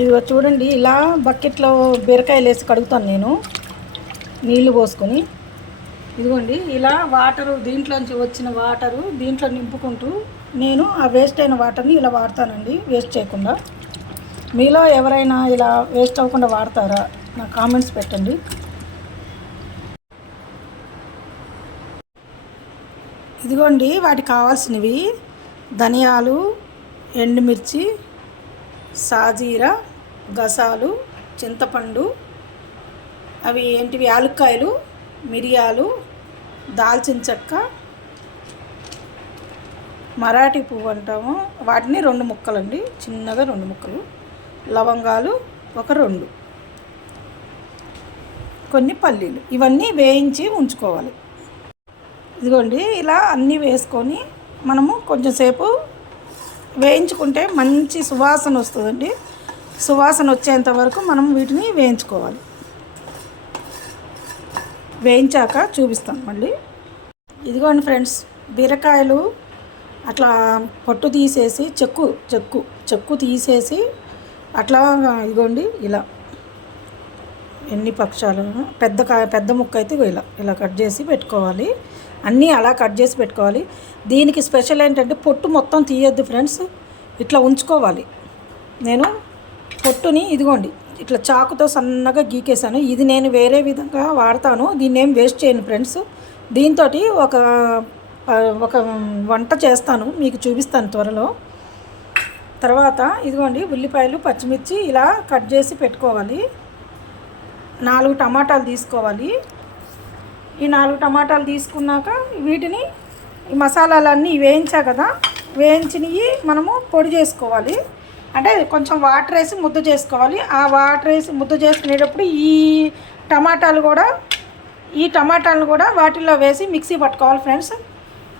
ఇదిగో చూడండి ఇలా బకెట్లో బీరకాయలు వేసి కడుగుతాను నేను. నీళ్ళు పోసుకొని. ఇదిగోండి ఇలా వాటరు దీంట్లోంచి వచ్చిన వాటరు దీంట్లో నింపుకుంటూ నేను ఆ వేస్ట్ అయిన వాటర్ని ఇలా వాడతానండి వేస్ట్ చేయకుండా. మీలో ఎవరైనా ఇలా వేస్ట్ అవ్వకుండా వాడతారా? నా కామెంట్స్ పెట్టండి. ఇదిగోండి వాటికి కావాల్సినవి ధనియాలు ఎండుమిర్చి సాజీర గసాలు చింతపండు అవి ఏంటివి? యాలుక్కాయలు మిరియాలు దాల్చిన చెక్క మరాఠీ పువ్వు అంటాము. వాటిని రెండు ముక్కలండి. చిన్నగా రెండు ముక్కలు. లవంగాలు ఒక రెండు. కొన్ని పల్లీలు. ఇవన్నీ వేయించి ఉంచుకోవాలి. ఇదిగోండి ఇలా అన్నీ వేసుకొని మనము కొంచెంసేపు వేయించుకుంటే మంచి సువాసన వస్తుందండి. సువాసన వచ్చేంత వరకు మనం వీటిని వేయించుకోవాలి. వేయించాక చూపిస్తాను మళ్ళీ. ఇదిగోండి ఫ్రెండ్స్ బీరకాయలు అట్లా పొట్టు తీసేసి చెక్కు చెక్కు చెక్కు తీసేసి అట్లా ఇదిగోండి ఇలా. ఎన్ని పక్షాలు పెద్ద కాయ పెద్ద ముక్క అయితే ఇలా ఇలా కట్ చేసి పెట్టుకోవాలి. అన్నీ అలా కట్ చేసి పెట్టుకోవాలి. దీనికి స్పెషల్ ఏంటంటే పొట్టు మొత్తం తీయద్దు ఫ్రెండ్స్. ఇట్లా ఉంచుకోవాలి. నేను పొట్టుని ఇదిగోండి ఇట్లా చాకుతో సన్నగా గీకేసాను ఇది నేను వేరే విధంగా వాడతాను. దీన్ని ఏం వేస్ట్ చేయను ఫ్రెండ్స్. దీంతో ఒక ఒక వంట చేస్తాను. మీకు చూపిస్తాను త్వరలో. తర్వాత ఇదిగోండి ఉల్లిపాయలు పచ్చిమిర్చి ఇలా కట్ చేసి పెట్టుకోవాలి. నాలుగు టమాటాలు తీసుకోవాలి. ఈ నాలుగు టమాటాలు తీసుకున్నాక వీటిని ఈ మసాలాలన్నీ వేయించా కదా వేయించినవి మనము పొడి చేసుకోవాలి. అంటే కొంచెం వాటర్ వేసి ముద్ద చేసుకోవాలి. ఆ వాటర్ వేసి ముద్ద చేసుకునేటప్పుడు ఈ టమాటాలు కూడా ఈ టమాటాలను కూడా వాటిల్లో వేసి మిక్సీ పట్టుకోవాలి ఫ్రెండ్స్.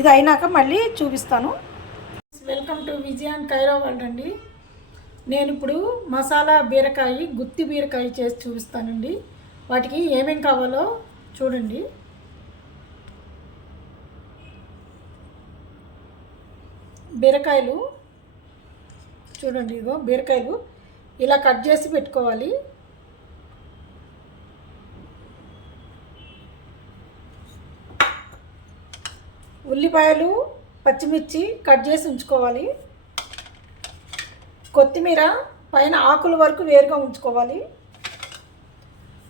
ఇది అయినాక మళ్ళీ చూపిస్తాను. వెల్కమ్ టు విజయాన్ కైరో వరల్డ్ అండి. నేను ఇప్పుడు మసాలా బీరకాయ గుత్తి బీరకాయ చేసి చూపిస్తానండి. వాటికి ఏమేం కావాలో చూడండి. బీరకాయలు. చూడండి ఇదిగో బీరకాయలు. ఇలా కట్ చేసి పెట్టుకోవాలి. ఉల్లిపాయలు పచ్చిమిర్చి కట్ చేసి ఉంచుకోవాలి. కొత్తిమీర పైన ఆకుల వరకు వేరుగా ఉంచుకోవాలి.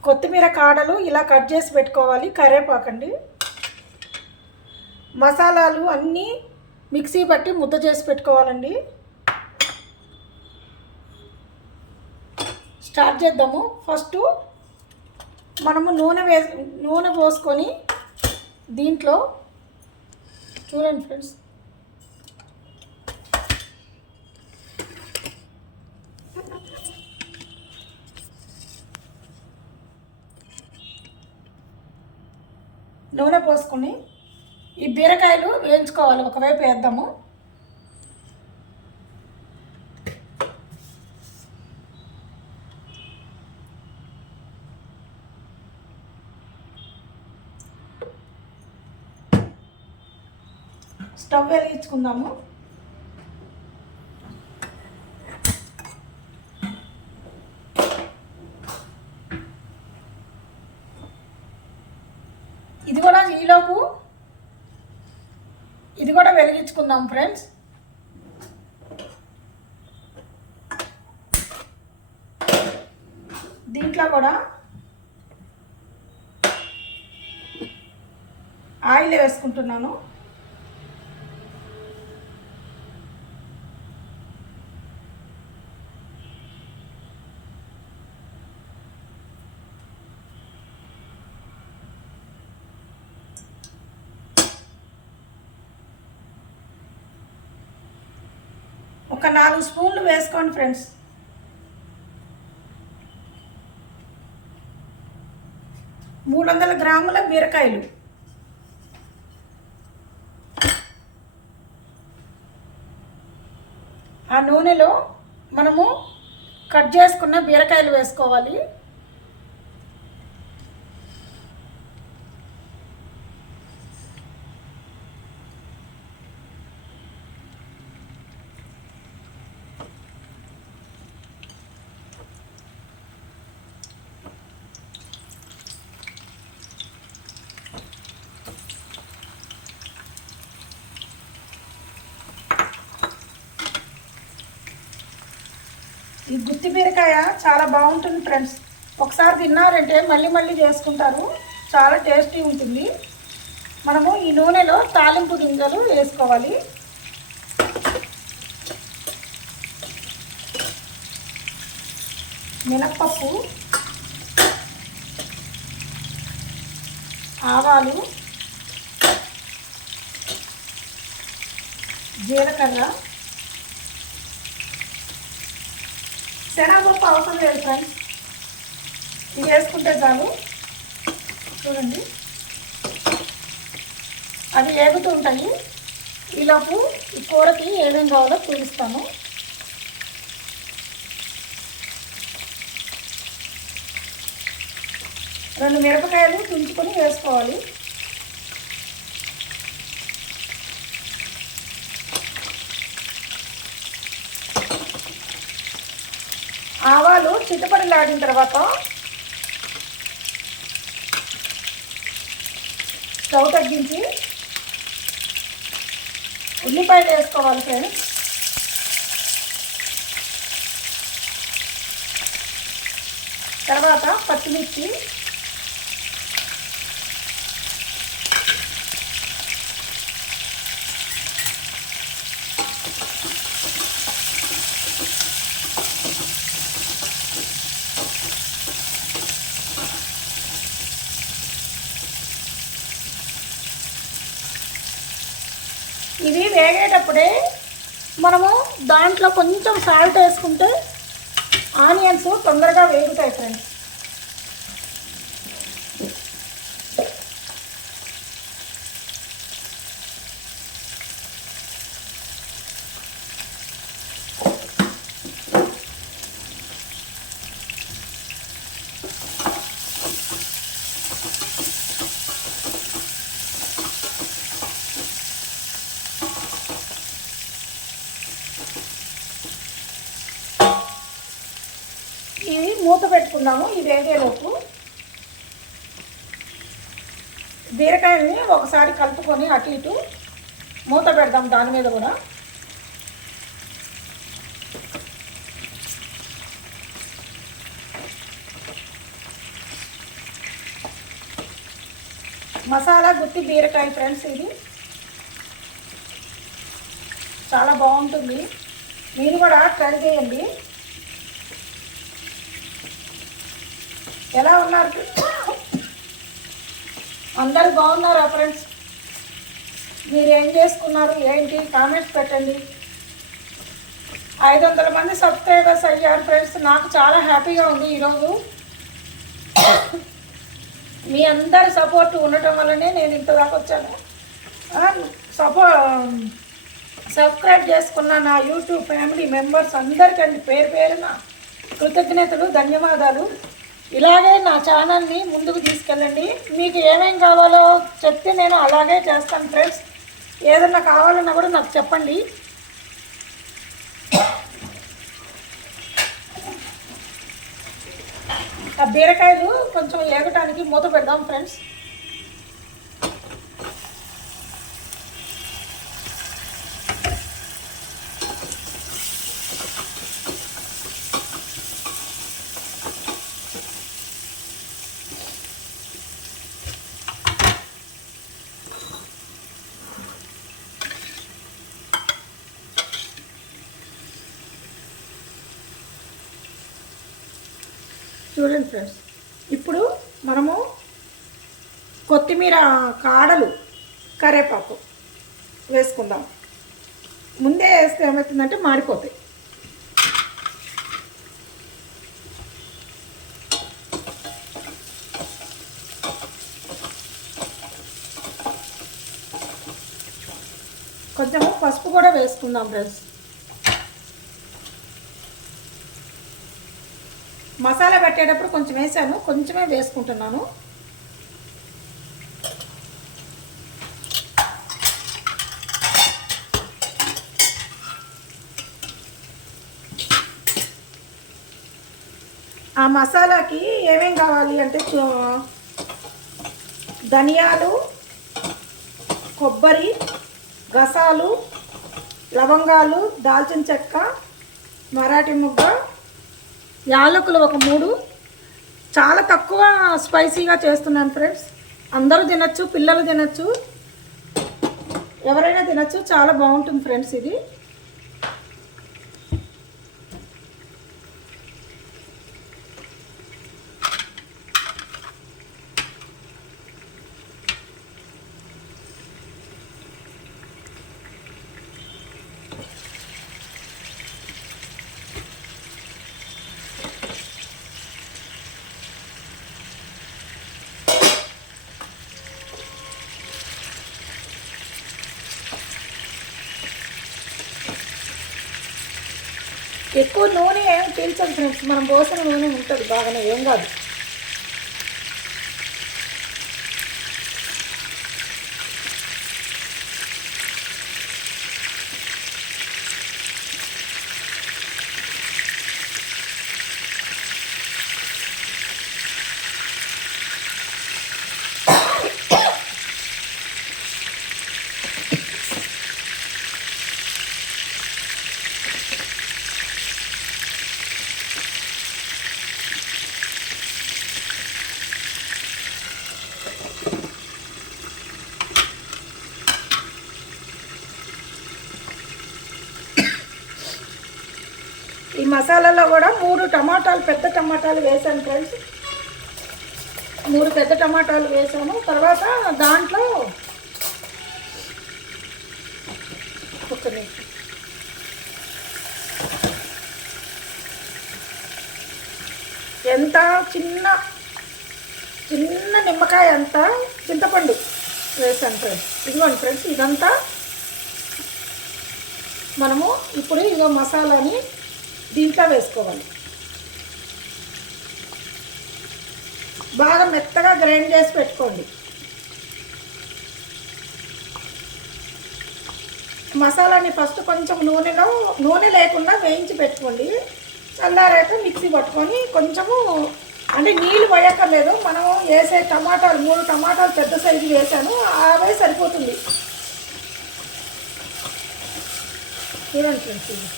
కొత్తిమీర కాడలు ఇలా కట్ చేసి పెట్టుకోవాలి కరేపాకండి మసాలాలు అన్నీ మిక్సీ పట్టి ముద్ద చేసి పెట్టుకోవాలండి. స్టార్ట్ చేద్దాము. ఫస్ట్ మనము నూనె వే నూనె పోసుకొని దీంట్లో చూడండి ఫ్రెండ్స్. నూనె పోసుకొని ఈ బీరకాయలు వేయించుకోవాలి. ఒకవైపు వేద్దాము. స్టవ్ వెలిగించుకుందాము ఇది కూడా ఈలోపు ఇది కూడా వెలిగించుకుందాం ఫ్రెండ్స్ దీంట్లో కూడా ఆయిల్ వేసుకుంటున్నాను. ఒక నాలుగు స్పూన్లు వేసుకోండి ఫ్రెండ్స్. మూడు వందల గ్రాముల బీరకాయలు. ఆ నూనెలో మనము కట్ చేసుకున్న బీరకాయలు వేసుకోవాలి. ఈ గుత్తి బీరకాయ చాలా బాగుంటుంది ఫ్రెండ్స్. ఒకసారి తిన్నారంటే మళ్ళీ మళ్ళీ చేసుకుంటారు. చాలా టేస్టీ ఉంటుంది. మనము ఈ నూనెలో తాలింపు గింజలు వేసుకోవాలి. మినప్పప్పు ఆవాలు జీలకర్ర శనగపప్పు అవసరం లేదు ఫ్రెండ్స్ ఇది వేసుకుంటే చాలు చూడండి అవి ఏగుతూ ఉంటాయి ఈలోపు ఈ కూరకి ఏమేమి కావాలో చూపిస్తాను రెండు మిరపకాయలు తుంచుకొని వేసుకోవాలి ఆవాలు చిట్టపడిలాడిన తర్వాత స్టవ్ తగ్గించి ఉల్లిపాయలు వేసుకోవాలి ఫ్రెండ్స్. తర్వాత పచ్చిమిర్చి ఇవి వేగేటప్పుడే మనము దాంట్లో కొంచెం సాల్ట్ వేసుకుంటే ఆనియన్స్ తొందరగా వేగుతాయి ఫ్రెండ్స్ ఇవి మూత పెట్టుకుందాము ఈ వేగేలోపు బీరకాయల్ని ఒకసారి కలుపుకొని అటు ఇటు మూత పెడదాం దాని మీద కూడా. మసాలా గుత్తి బీరకాయ ఫ్రెండ్స్ ఇది. చాలా బాగుంటుంది. మీరు కూడా ట్రై చేయండి. ఎలా ఉన్నారు? అందరు బాగున్నారా ఫ్రెండ్స్? మీరు ఏం చేసుకున్నారు? ఏంటి? కామెంట్స్ పెట్టండి. ఐదు వందల మంది సబ్స్క్రైబర్స్ అయ్యారు ఫ్రెండ్స్. నాకు చాలా హ్యాపీగా ఉంది ఈరోజు. మీ అందరి సపోర్ట్ ఉండటం వల్లనే నేను ఇంతదాకా వచ్చాను. సపో సబ్స్క్రైబ్ చేసుకున్న నా యూట్యూబ్ ఫ్యామిలీ మెంబర్స్ అందరికండి పేరు పేరున కృతజ్ఞతలు ధన్యవాదాలు. ఇలాగే నా ఛానల్ని ముందుకు తీసుకెళ్ళండి. మీకు ఏమేం కావాలో చెప్తే నేను అలాగే చేస్తాను ఫ్రెండ్స్. ఏదన్నా కావాలన్నా కూడా నాకు చెప్పండి. ఆ బీరకాయలు కొంచెం ఏగటానికి మూత పెడదాం ఫ్రెండ్స్. చూడండి ఫ్రెండ్స్ ఇప్పుడు మనము కొత్తిమీర కాడలు కరేపాకు వేసుకుందాం. ముందే వేస్తే ఏమవుతుందంటే మాడిపోతాయి. కొంచెము పసుపు కూడా వేసుకుందాం ఫ్రెండ్స్. మసాలా పెట్టేటప్పుడు కొంచెం వేసాను. కొంచెమే వేసుకుంటున్నాను. ఆ మసాలాకి ఏమేం కావాలి అంటే ధనియాలు కొబ్బరి గసాలు లవంగాలు దాల్చిన చెక్క మరాఠీ ముగ్గ యాలకులు ఒక మూడు. చాలా తక్కువ స్పైసీగా చేస్తున్నాను ఫ్రెండ్స్. అందరూ తినచ్చు పిల్లలు తినచ్చు. ఎవరైనా తినచ్చు చాలా బాగుంటుంది ఫ్రెండ్స్ ఇది. ఎక్కువ నూనె ఏం పీల్చదు ఫ్రెండ్స్ మనం పోసిన నూనె ఉంటుంది బాగానే. ఏం కాదు ఈ మసాలాలో కూడా మూడు టమాటాలు పెద్ద టమాటాలు వేసాను ఫ్రెండ్స్ మూడు పెద్ద టమాటాలు వేసాను తర్వాత దాంట్లో ఒక్క నిమిషం. ఎంత చిన్న చిన్న నిమ్మకాయ అంత చింతపండు వేసాను ఫ్రెండ్స్ ఇదిగోండి ఫ్రెండ్స్ ఇదంతా మనము ఇప్పుడు ఇదో మసాలాని దీంట్లో వేసుకోవాలి. బాగా మెత్తగా గ్రైండ్ చేసి పెట్టుకోండి. మసాలాని ఫస్ట్ కొంచెం నూనెలో నూనె లేకుండా వేయించి పెట్టుకోండి. చల్లారాక మిక్సీ పట్టుకొని కొంచెము అంటే నీళ్ళు పోయక్కర్లేదు. మనం వేసే టమాటాలు మూడు టమాటాలు పెద్ద సైజు వేసాను. అవే సరిపోతుంది. చూడండి ఫ్రెండ్స్ ఇది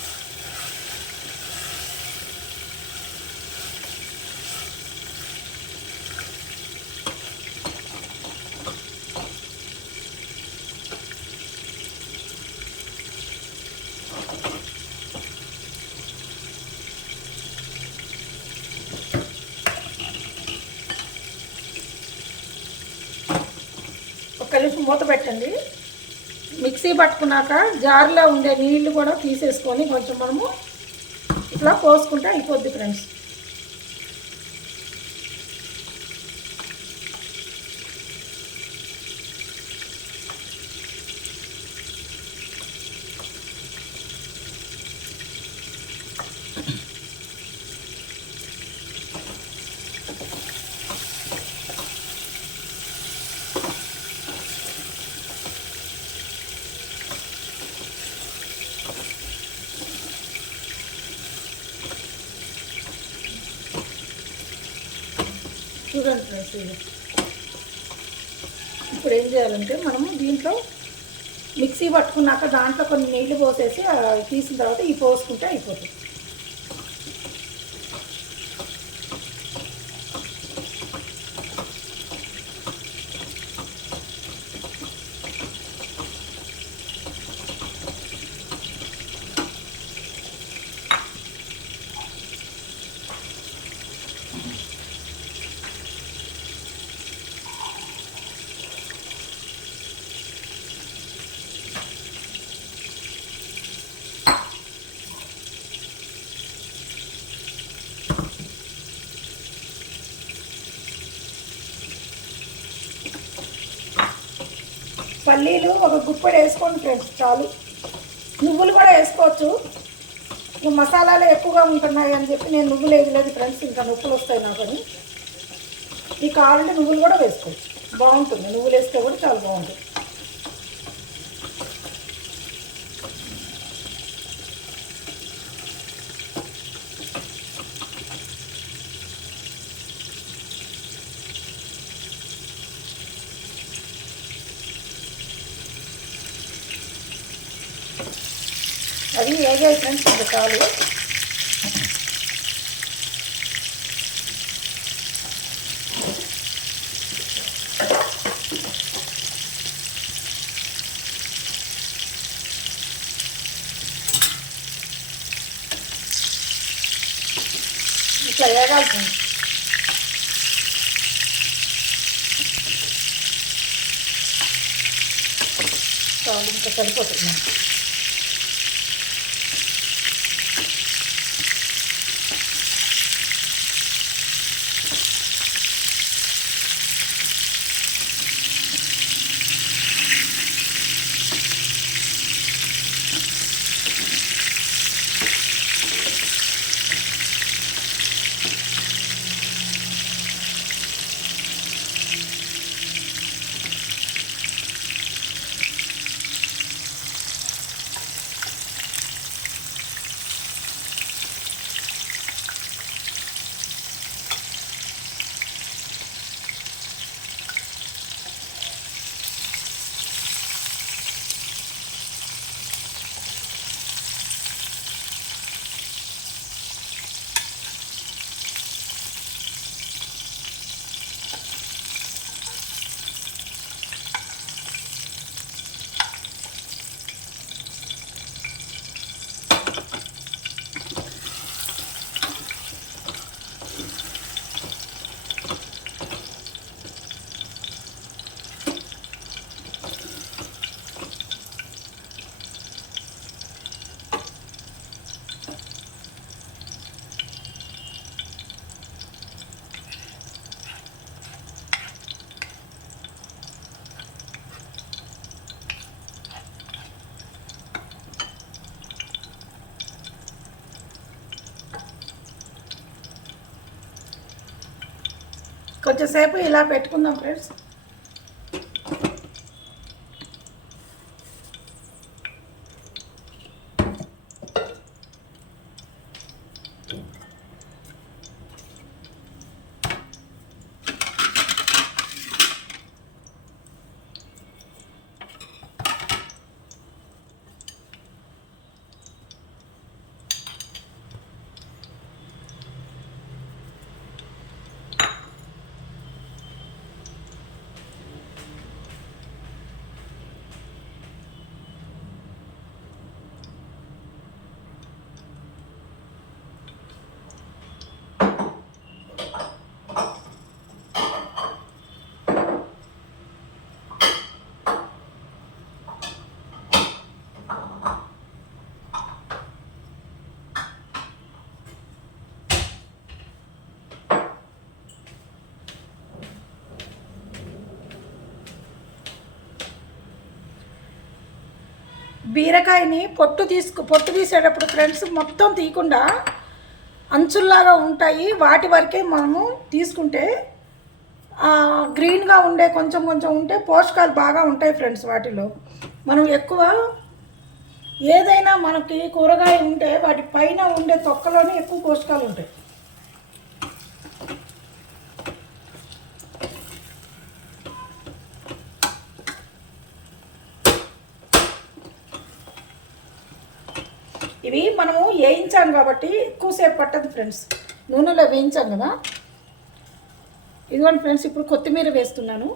ఒక పెట్టండి. మిక్సీ పట్టుకున్నాక జార్లో ఉండే నీళ్ళు కూడా తీసేసుకొని కొంచెం మనము ఇట్లా పోసుకుంటే అయిపోద్ది ఫ్రెండ్స్ చూడండి ఫ్రెండ్స్ ఇది. ఇప్పుడు ఏం చేయాలంటే మనము దీంట్లో మిక్సీ పట్టుకున్నాక దాంట్లో కొన్ని నీళ్ళు పోసేసి తీసిన తర్వాత ఈ పోసుకుంటే అయిపోతుంది. పల్లీలు ఒక గుప్పెడు వేసుకోండి ఫ్రెండ్స్ చాలు. నువ్వులు కూడా వేసుకోవచ్చు. ఇంకా మసాలాలు ఎక్కువగా ఉంటున్నాయి అని చెప్పి నేను నువ్వులు వేయలేదు ఫ్రెండ్స్ ఇంకా నొప్పులు వస్తాయి నాకని ఈ కావాలంటే నువ్వులు కూడా వేసుకోవచ్చు. బాగుంటుంది. నువ్వులు వేస్తే కూడా చాలా బాగుంటుంది. చాలు ఇట్లా వేగాల్సింది. చాలు ఇంకా సరిపోతుంది. కొంచెంసేపు ఇలా పెట్టుకుందాం ఫ్రెండ్స్. బీరకాయని పొట్టు తీసుకు పొట్టు తీసేటప్పుడు ఫ్రెండ్స్ మొత్తం తీయకుండా అంచుల్లాగా ఉంటాయి. వాటి వరకే మనము తీసుకుంటే గ్రీన్గా ఉండే కొంచెం కొంచెం ఉంటే పోషకాలు బాగా ఉంటాయి ఫ్రెండ్స్ వాటిలో. మనం ఎక్కువ ఏదైనా మనకి కూరగాయ ఉంటే వాటి పైన ఉండే తొక్కలోనే ఎక్కువ పోషకాలు ఉంటాయి. ఇవి మనము వేయించాం కాబట్టి ఎక్కువసేపు పట్టదు ఫ్రెండ్స్. నూనెలో వేయించాం కదా? ఇదిగోండి ఫ్రెండ్స్ ఇప్పుడు కొత్తిమీర వేస్తున్నాను.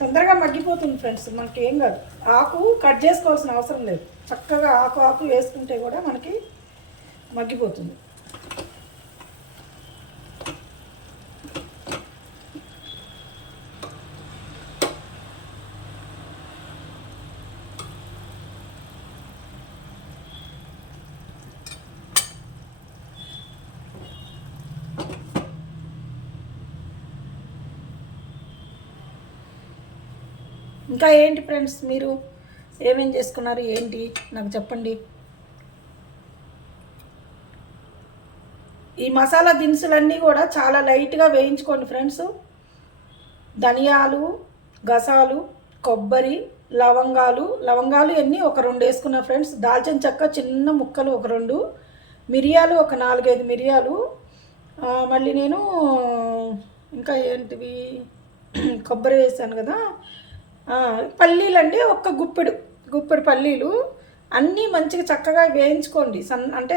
తొందరగా మగ్గిపోతుంది ఫ్రెండ్స్ మనకి ఏం కాదు. ఆకు కట్ చేసుకోవాల్సిన అవసరం లేదు. చక్కగా ఆకు ఆకు వేసుకుంటే కూడా మనకి మగ్గిపోతుంది. ఇంకా ఏంటి ఫ్రెండ్స్ మీరు? ఏమేం చేసుకున్నారు? ఏంటి? నాకు చెప్పండి. ఈ మసాలా దినుసులన్నీ కూడా చాలా లైట్గా వేయించుకోండి ఫ్రెండ్స్. ధనియాలు గసాలు కొబ్బరి లవంగాలు. లవంగాలు ఎన్ని? ఒక రెండు వేసుకున్న ఫ్రెండ్స్. దాల్చిన చెక్క చిన్న ముక్కలు ఒక రెండు. మిరియాలు ఒక నాలుగైదు మిరియాలు. మళ్ళీ నేను ఇంకా ఏంటివి? కొబ్బరి వేసాను కదా. పల్లీలు అండి ఒక్క గుప్పెడు. గుప్పెడు పల్లీలు. అన్నీ మంచిగా చక్కగా వేయించుకోండి. సన్న అంటే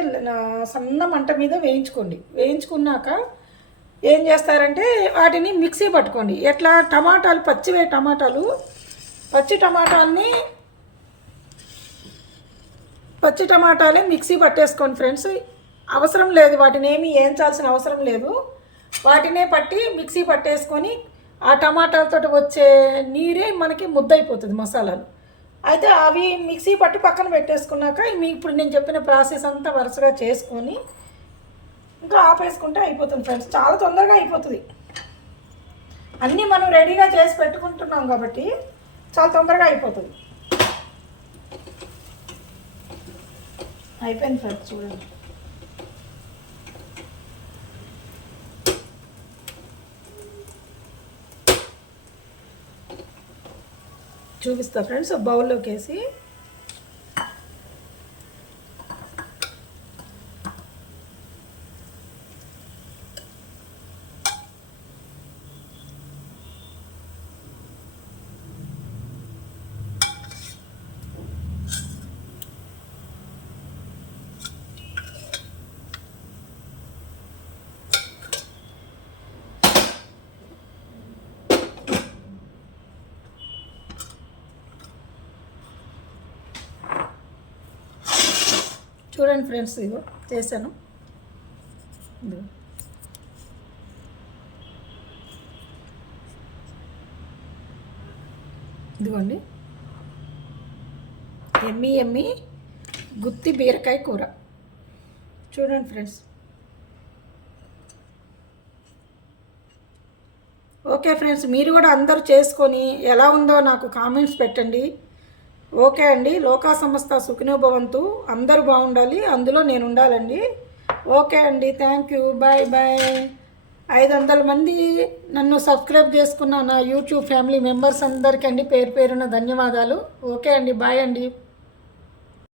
సన్న మంట మీద వేయించుకోండి. వేయించుకున్నాక ఏం చేస్తారంటే వాటిని మిక్సీ పట్టుకోండి. ఎట్లా? టమాటాలు పచ్చివే టమాటాలు. పచ్చి టమాటాలని పచ్చి టమాటాలే మిక్సీ పట్టేసుకోండి ఫ్రెండ్స్. అవసరం లేదు వాటిని ఏమీ ఏంచాల్సిన అవసరం లేదు. వాటినే పట్టి మిక్సీ పట్టేసుకొని ఆ టమాటాలతో వచ్చే నీరే మనకి ముద్దయిపోతుంది మసాలాలు. అయితే అవి మిక్సీ పట్టి పక్కన పెట్టేసుకున్నాక మీ ఇప్పుడు నేను చెప్పిన ప్రాసెస్ అంతా వరుసగా చేసుకొని ఇంకా ఆపేసుకుంటే అయిపోతుంది ఫ్రెండ్స్. చాలా తొందరగా అయిపోతుంది. అన్నీ మనం రెడీగా చేసి పెట్టుకుంటున్నాం కాబట్టి చాలా తొందరగా అయిపోతుంది. అయిపోయింది ఫ్రెండ్స్ చూడండి. చూపిస్తా ఫ్రెండ్స్ బౌల్లోకి వేసి చూడండి ఫ్రెండ్స్ ఇదిగో చేశాను. ఇదిగోండి. ఎమ్మి ఎమ్మి గుత్తి బీరకాయ కూర. చూడండి ఫ్రెండ్స్. ఓకే ఫ్రెండ్స్ మీరు కూడా అందరూ చేసుకొని ఎలా ఉందో నాకు కామెంట్స్ పెట్టండి. ఓకే అండి. లోకా సంస్థ సుఖినోభవంతు అందరూ బాగుండాలి. అందులో నేను ఉండాలండి ఓకే అండి. Thank you. Bye bye. ఐదు వందల మంది నన్ను సబ్స్క్రైబ్ చేసుకున్న నా యూట్యూబ్ ఫ్యామిలీ మెంబర్స్ అందరికీ అండి పేరు పేరున ధన్యవాదాలు. ఓకే అండి. బాయ్ అండి.